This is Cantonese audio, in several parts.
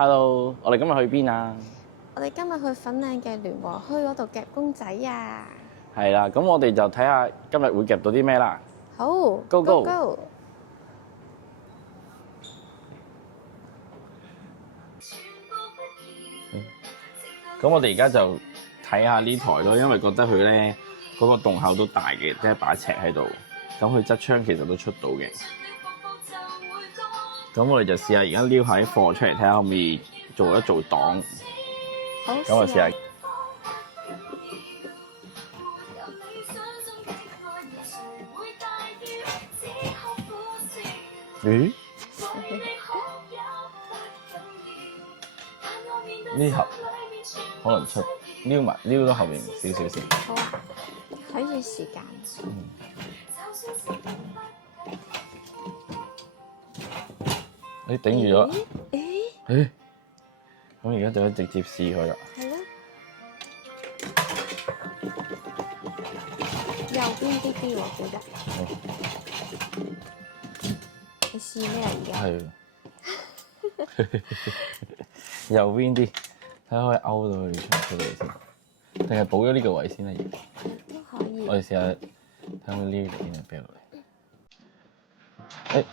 Hello，我哋今日去邊啊？我哋今日去粉嶺嘅聯和墟嗰度夾公仔啊！係啦，咁我哋就睇下今日會夾到啲咩啦。好 Go go！ 咁我哋而家就睇下呢台咯，因為覺得佢咧嗰個洞口都大嘅，即係一把尺喺度，咁佢側窗其實都出到嘅。咁我哋就試下而家撩下啲貨出嚟，睇下可唔可以做一做檔。好，咁我試下。咦？呢盒可能出撩到後面少少先。好啊，睇住時間。你頂住咗。誒？咁而家就可以直接試佢啦。係咯。右邊啲喎，記得。你試咩啊？而家？係。右邊啲，睇下可以勾到佢出嚟先，定係補咗呢個位先啦？都可以。我哋試下睇下呢邊係邊度嚟？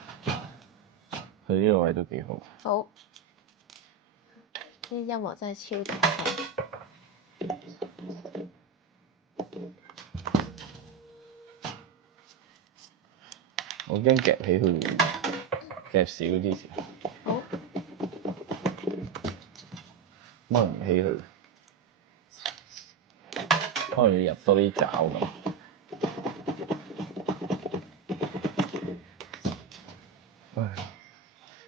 佢呢個位都幾好。好。啲音樂真係超大聲。我驚夾起佢，夾少啲先。好。掹唔起佢，可能要入多啲爪咁。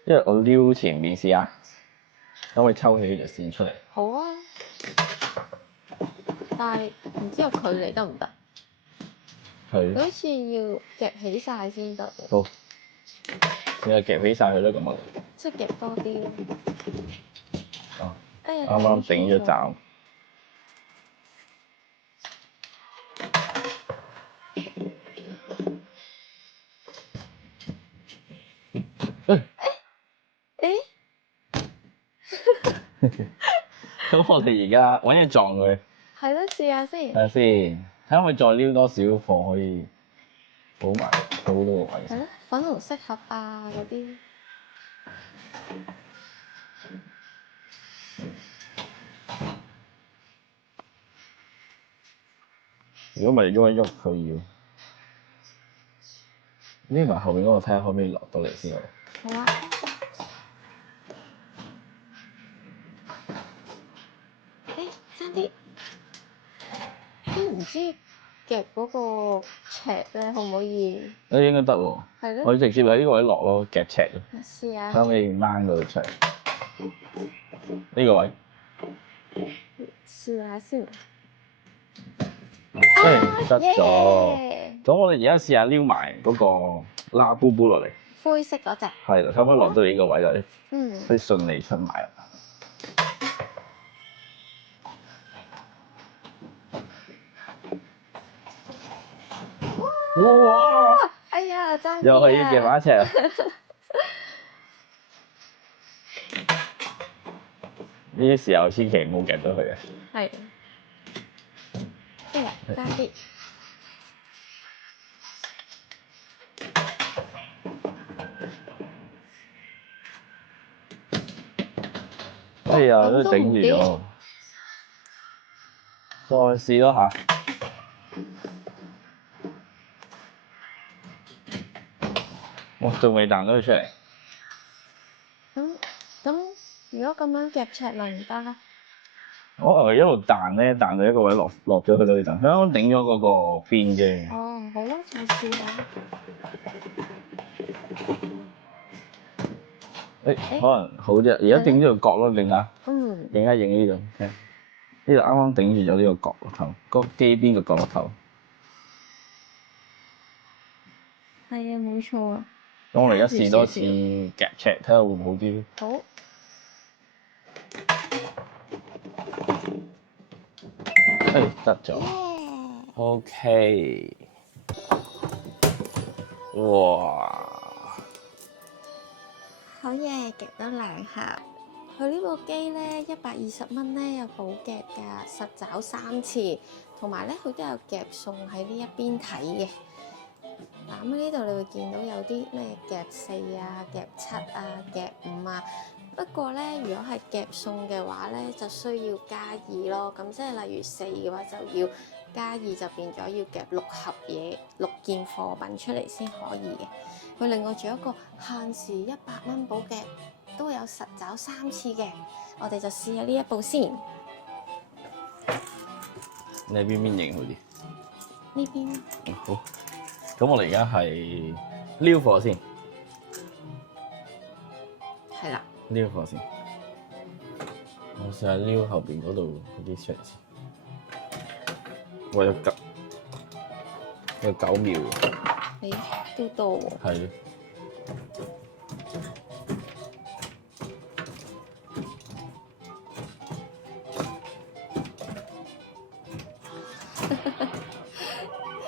因為我撩前面試下，等我抽起佢條線出嚟。好啊。但係唔知個距離得唔得？係。好似要夾起晒先得。好。淨係夾起晒佢都咁啊！即係夾多啲咯。哦。哎呀！啱啱頂咗爪。咁我哋而家揾嘢撞佢。係咯，試下先。睇下先，睇下可唔可以再撩多少貨可以補埋好多個位。係咯，粉紅色盒啊嗰啲。如果咪喐一喐佢要拎埋後面嗰個，睇下可唔可以落到嚟先。好啊。爭啲。都唔知夾嗰個尺咧，可唔可以？應該得喎。係咯。我直接喺呢個位落咯，夾尺。試下。睇下可唔可以掹嗰度出嚟。呢個位。試下先。得咗。咁我哋而家試下撩埋嗰個拉布布落嚟。灰色嗰隻。係啦，睇可唔可以落到嚟呢個位度？可以順利出埋啦。哇！哎呀，爭啲啊！又係要夾把尺啊！呢啲時候千祈唔好夾到佢啊！係。爭啲。哎呀，都頂住咗。再試多下。我仲未彈到佢出嚟。咁，如果咁樣夾尺能唔得咧？我係一路彈咧，彈到一個位落咗去到呢度，佢啱啱頂咗嗰個邊啫。哦，好啦，再試下。可能好啫，而家頂咗個角咯，定下。影一影呢度，呢度啱啱頂住咗呢個角落頭，個機邊個角落頭。係啊，冇錯啊。咁我哋而家試多次夾尺，睇下會唔會好啲。好。得咗。OK。哇！好嘢，夾到2下。佢呢部機咧120蚊咧有補夾㗎，實找3次，同埋咧佢都有夾餸喺呢一邊睇嘅。嗱，咁呢度你會見到有啲咩夾4啊、夾7啊、夾5啊。不過咧，如果係夾餸嘅話咧，就需要加2咯。咁即係例如4嘅話，就要加2，就變咗要夾6盒嘢、6件貨品出嚟先可以嘅。佢另外仲有一個限時100蚊補夾，都有實找3次嘅。我哋就試下呢一部先。你喺邊邊影好啲？呢邊好。咁我哋而家係撩貨先。係啦。撩貨先。我試下撩後邊嗰度嗰啲出嚟先。我有9秒。你都多喎。係。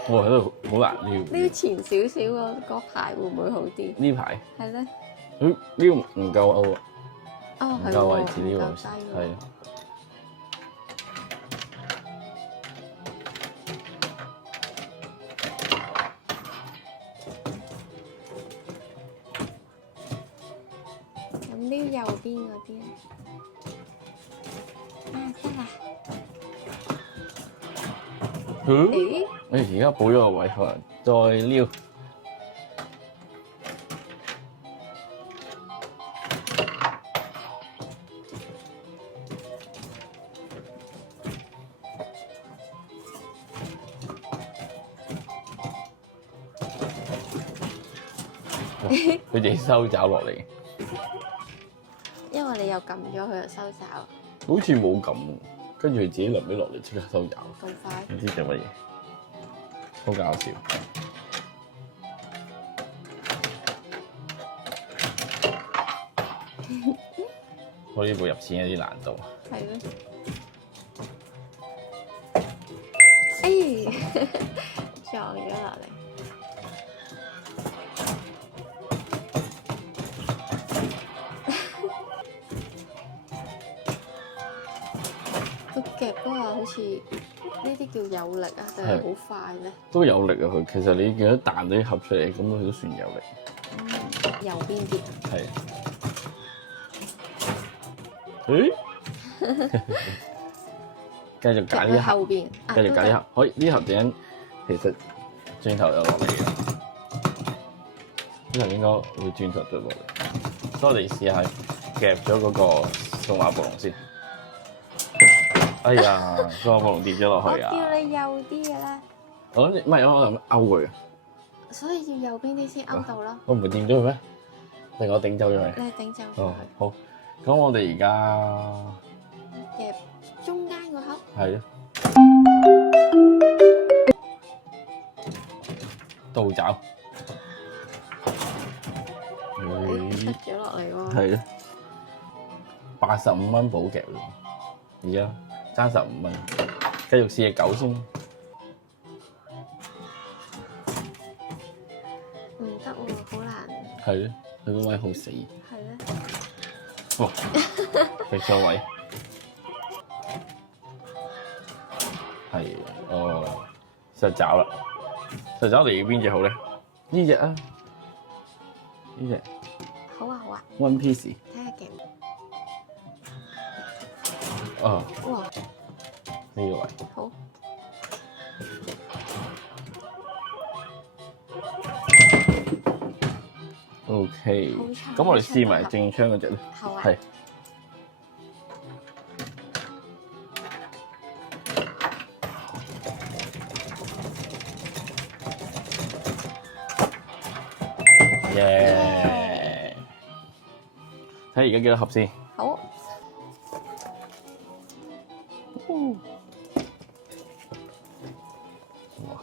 哇！喺度好難撩。撩前少少嗰排會唔會好啲？呢排係咧。撩唔夠歐啊！哦，唔夠位置呢個夠低喎。係。咁撩右邊嗰啲咧？啊，得啦。咦？而家補咗個位，可能再撩。佢哋收爪落嚟，因為你又撳咗佢就收爪，好似冇撳，跟住佢自己臨尾落嚟即刻收爪。咁快？唔知做乜嘢，好搞笑。我呢部入錢有啲難度。係咩？哎，撞咗落嚟。個夾嗰下好似呢啲叫有力啊，定係好快咧？都有力啊！佢其實你見到彈到啲盒出嚟，咁佢都算有力。右邊啲。係。誒？繼續揀呢盒。後邊。繼續揀呢盒。可以呢盒點？其實轉頭又落嚟嘅。呢盒應該會轉頭再落嚟。所以我哋試下夾咗嗰個數碼暴龍先。哎呀，數碼暴龍跌咗落去啊！我叫你右啲嘅咧。我諗唔係，我諗勾佢啊。所以要右邊啲先勾到咯。我唔係掂咗佢咩？定我頂走咗佢？你係頂走咗哦，佢。好。咁我哋而家夾中間個盒。係啊。倒爪。跌咗落嚟喎。係啊。85蚊補夾咯，而家爭15蚊，繼續試隻狗先。唔得喎，好難。係咧，佢個位好死。係咧。哇！佢錯位。係，哦，實爪啦。實爪嚟邊隻好咧？呢隻啊，呢隻。好啊好啊。One Piece。睇下夾。啊。哇！呢個位。好。OK。咁我哋試埋正槍嗰隻咧。好啊。係。耶！睇而家幾多盒先？好。哇！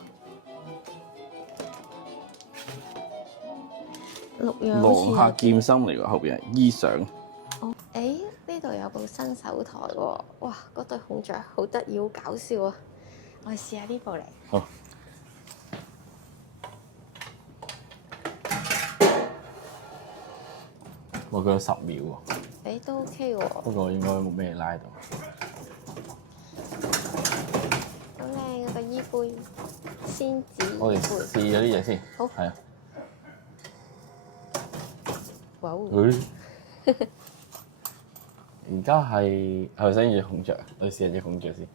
六樣狼客劍心嚟喎，後邊係衣裳。哦，誒呢度有部新手台喎，哇！嗰對孔雀好得意，好搞笑啊！我哋試下呢部嚟。好。哇！佢有10秒喎。誒都 OK 喎，不過應該冇咩拉到。好靚啊個衣杯，仙子我哋衣試杯。咗啲嘢先。好係啊。哇！而家係咪想隻孔雀啊？我哋試下隻孔雀先。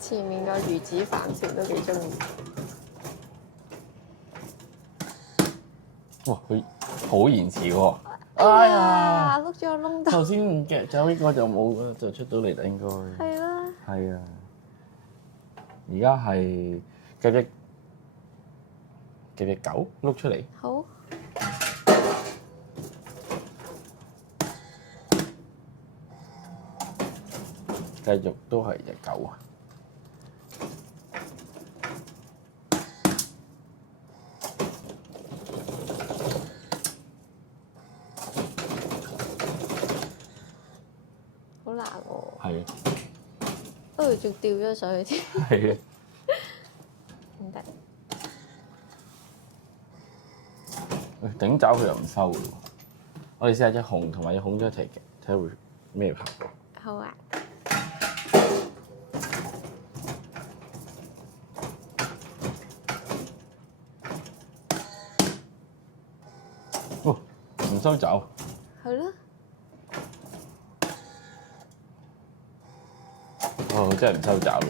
前面個魚子飯團都幾中意。哇！佢好延遲喎。哎呀！碌咗個窿度。頭先夾走呢個就冇啦，就出到嚟啦應該。係啦。係啊。而家係夾隻狗碌出嚟。好。繼續都係隻狗啊！好難喎。係啊。不如仲掉咗上去添。係啊。唔得。頂爪佢又唔收嘅喎。我哋試下隻熊同埋隻孔雀一齊夾，睇下會咩效果。好啊。哦，唔收爪。係咯。哦，真係唔收爪咯。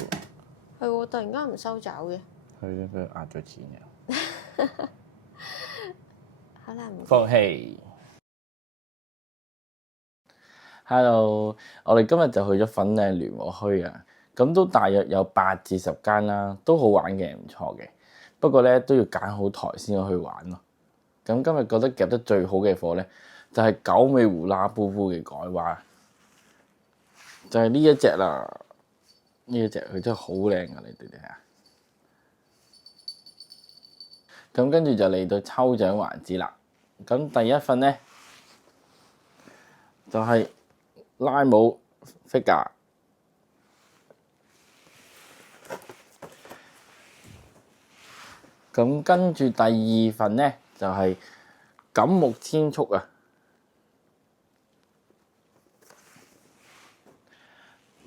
係喎，突然間唔收爪嘅。係啊，佢壓咗錢嘅。好啦，唔放棄。Hello，我哋今日就去咗粉嶺聯和墟啊，咁都大約有8至10間啦，都好玩嘅，唔錯嘅。不過咧都要揀好台先去玩咯。咁今日覺得夾得最好嘅貨咧，就係九尾狐拉布布嘅改蛙，就係呢一隻啦。呢一隻佢真係好靚啊！你哋睇下。咁跟住就嚟到抽獎環節啦。咁第一份咧就係拉姆 figure， 咁跟住第二份咧就係錦目千速啊，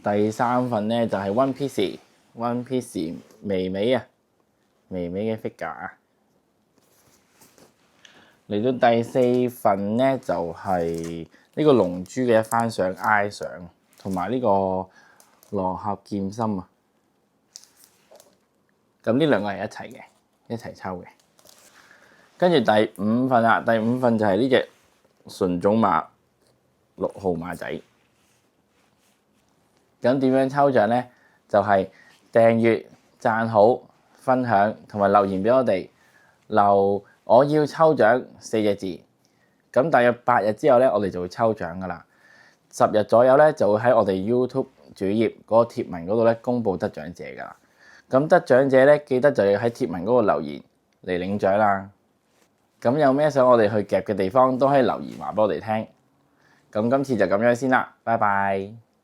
第三份咧就係 One Piece 微微啊，微微嘅 figure 啊。嚟到第四份咧，就係呢個龍珠嘅一番賞 I 賞，同埋呢個羅俠劍心啊。咁呢兩個係一齊嘅，一齊抽嘅。跟住第五份啦，第五份就係呢隻純種馬6號馬仔。咁點樣抽獎咧？就係訂閱、讚好、分享同埋留言俾我哋留。我要抽獎4隻字，咁大約8日之後咧，我哋就會抽獎噶啦。10日左右咧，就會喺我哋 YouTube 主頁嗰個貼文嗰度咧公佈得獎者噶啦。咁得獎者咧，記得就要喺貼文嗰度留言嚟領獎啦。咁有咩想我哋去夾嘅地方，都可以留言話俾我哋聽。咁今次就咁樣先啦，拜拜。